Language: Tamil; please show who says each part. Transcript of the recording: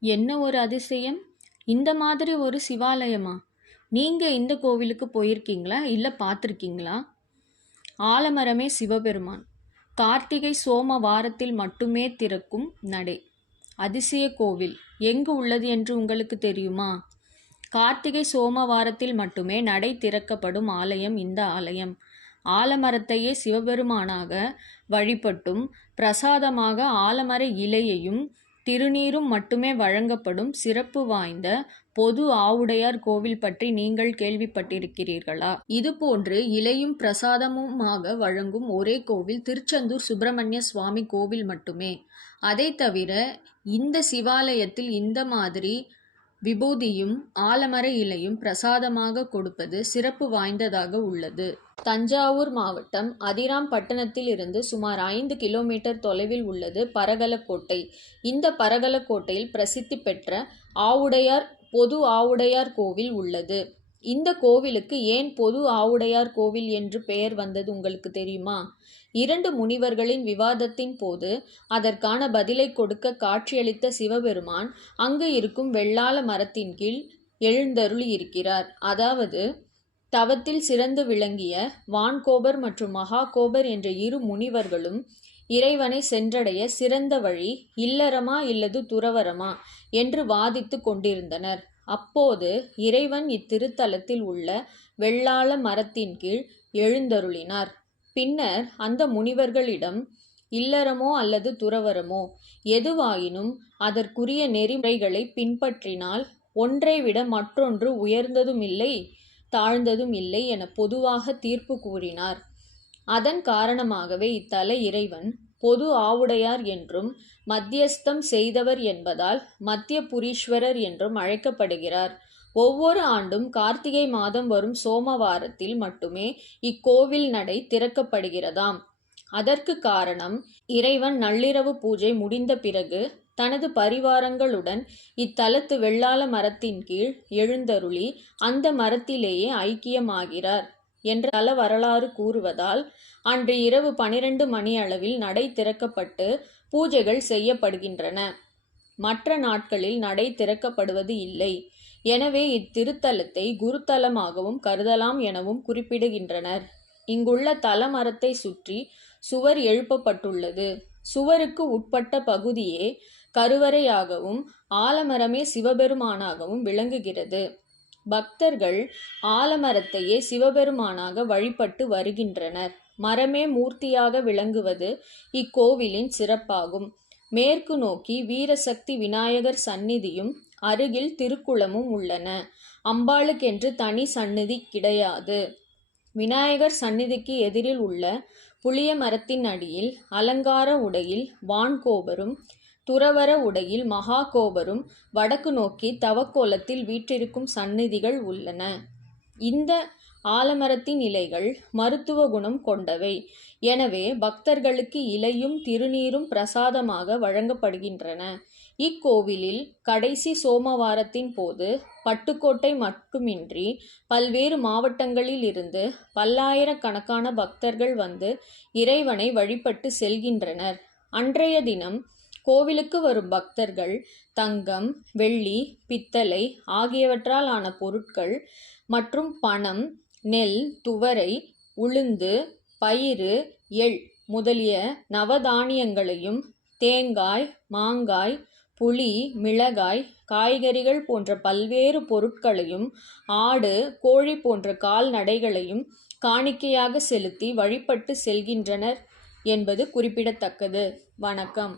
Speaker 1: என்ன ஒரு அதிசயம்? இந்த மாதிரி ஒரு சிவாலயமா? நீங்க இந்த கோவிலுக்கு போயிருக்கீங்களா? இல்ல பார்த்துருக்கீங்களா? ஆலமரமே சிவபெருமான். கார்த்திகை சோம வாரத்தில் மட்டுமே திறக்கும் நடை. அதிசய கோவில். எங்கு உள்ளது என்று உங்களுக்கு தெரியுமா? கார்த்திகை சோமவாரத்தில் மட்டுமே நடை திறக்கப்படும் ஆலயம் இந்த ஆலயம். ஆலமரத்தையே சிவபெருமானாக வழிபட்டும் பிரசாதமாக ஆலமர இலையையும் திருநீரும் மட்டுமே வழங்கப்படும் சிறப்பு வாய்ந்த பொது ஆவுடையார் கோவில் பற்றி நீங்கள் கேள்விப்பட்டிருக்கிறீர்களா? இதுபோன்று இலையும் பிரசாதமுமாக வழங்கும் ஒரே கோவில் திருச்செந்தூர் சுப்பிரமணிய சுவாமி கோவில் மட்டுமே. அதை தவிர இந்த சிவாலயத்தில் இந்த மாதிரி விபூதியும் ஆலமர இலையும் பிரசாதமாக கொடுப்பது சிறப்பு வாய்ந்ததாக உள்ளது. தஞ்சாவூர் மாவட்டம் அதிராம்பட்டினத்தில் இருந்து சுமார் ஐந்து கிலோமீட்டர் தொலைவில் உள்ளது பரகலக்கோட்டை. இந்த பரகலக்கோட்டையில் பிரசித்தி பெற்ற ஆவுடையார் பொது ஆவுடையார் கோவில் உள்ளது. இந்த கோவிலுக்கு ஏன் பொது ஆவுடையார் கோவில் என்று பெயர் வந்தது உங்களுக்கு தெரியுமா? இரண்டு முனிவர்களின் விவாதத்தின் போது அதற்கான பதிலை கொடுக்க காட்சியளித்த சிவபெருமான் அங்கு இருக்கும் வெள்ளாள மரத்தின் கீழ் எழுந்தருளி இருக்கிறார். அதாவது தவத்தில் சிறந்து விளங்கிய வான்கோபர் மற்றும் மகாகோபர் என்ற இரு முனிவர்களும் இறைவனை சென்றடைய சிறந்த வழி இல்லறமா இல்லது துறவரமா என்று வாதித்து கொண்டிருந்தனர். அப்போது இறைவன் இத்திருத்தலத்தில் உள்ள வெள்ளாள மரத்தின் கீழ் எழுந்தருளினார். பின்னர் அந்த முனிவர்களிடம் இல்லறமோ அல்லது துறவரமோ எதுவாயினும் அதற்குரிய நெறிமுறைகளை பின்பற்றினால் ஒன்றை விட மற்றொன்று உயர்ந்ததும் இல்லை தாழ்ந்ததும் இல்லை என பொதுவாக தீர்ப்பு கூறினார். அதன் காரணமாகவே இத்தல இறைவன் பொது ஆவுடையார் என்றும் மத்தியஸ்தம் செய்தவர் என்பதால் மத்திய புரீஸ்வரர் என்றும் அழைக்கப்படுகிறார். ஒவ்வொரு ஆண்டும் கார்த்திகை மாதம் வரும் சோமவாரத்தில் மட்டுமே இக்கோவில் நடை திறக்கப்படுகிறதாம். அதற்கு காரணம் இறைவன் நள்ளிரவு பூஜை முடிந்த பிறகு தனது பரிவாரங்களுடன் இத்தலத்து வெள்ளாள மரத்தின் கீழ் எழுந்தருளி அந்த மரத்திலேயே ஐக்கியமாகிறார். என்ற தல வரலாறு கூறுவதால் அன்று இரவு பனிரெண்டு மணி அளவில் நடை திறக்கப்பட்டு பூஜைகள் செய்யப்படுகின்றன. மற்ற நாட்களில் நடை திறக்கப்படுவது இல்லை. எனவே இத்திருத்தலத்தை குருத்தலமாகவும் கருதலாம் எனவும் குறிப்பிடுகின்றனர். இங்குள்ள தலமரத்தை சுற்றி சுவர் எழுப்பப்பட்டுள்ளது. சுவருக்கு உட்பட்ட பகுதியே கருவறையாகவும் ஆலமரமே சிவபெருமானாகவும் விளங்குகிறது. பக்தர்கள் ஆலமரத்தையே சிவபெருமானாக வழிபட்டு வருகின்றனர். மரமே மூர்த்தியாக விளங்குவது இக்கோவிலின் சிறப்பாகும். மேற்கு நோக்கி வீரசக்தி விநாயகர் சந்நிதியும் அருகில் திருக்குளமும் உள்ளன. அம்பாளுக்கென்று தனி சந்நிதி கிடையாது. விநாயகர் சந்நிதிக்கு எதிரில் உள்ள புளிய மரத்தின் அடியில் அலங்கார உடையில் வான்கோபரும் துறவர உடையில் மகா கோபரும் வடக்கு நோக்கி தவக்கோலத்தில் வீற்றிருக்கும் சந்நிதிகள் உள்ளன. இந்த ஆலமரத்தின் இலைகள் மருத்துவ குணம் கொண்டவை. எனவே பக்தர்களுக்கு இலையும் திருநீரும் பிரசாதமாக வழங்கப்படுகின்றன. இக்கோவிலில் கடைசி சோமவாரத்தின் போது பட்டுக்கோட்டை மட்டுமின்றி பல்வேறு மாவட்டங்களில் இருந்து பல்லாயிரக்கணக்கான பக்தர்கள் வந்து இறைவனை வழிபட்டு செல்கின்றனர். அன்றைய தினம் கோவிலுக்கு வரும் பக்தர்கள் தங்கம் வெள்ளி பித்தளை ஆகியவற்றால் ஆன பொருட்கள் மற்றும் பணம் நெல் துவரை உளுந்து பயிறு எள் முதலிய நவதானியங்களையும் தேங்காய் மாங்காய் புளி மிளகாய் காய்கறிகள் போன்ற பல்வேறு பொருட்களையும் ஆடு கோழி போன்ற கால்நடைகளையும் காணிக்கையாக செலுத்தி வழிபட்டு செல்கின்றனர் என்பது குறிப்பிடத்தக்கது. வணக்கம்.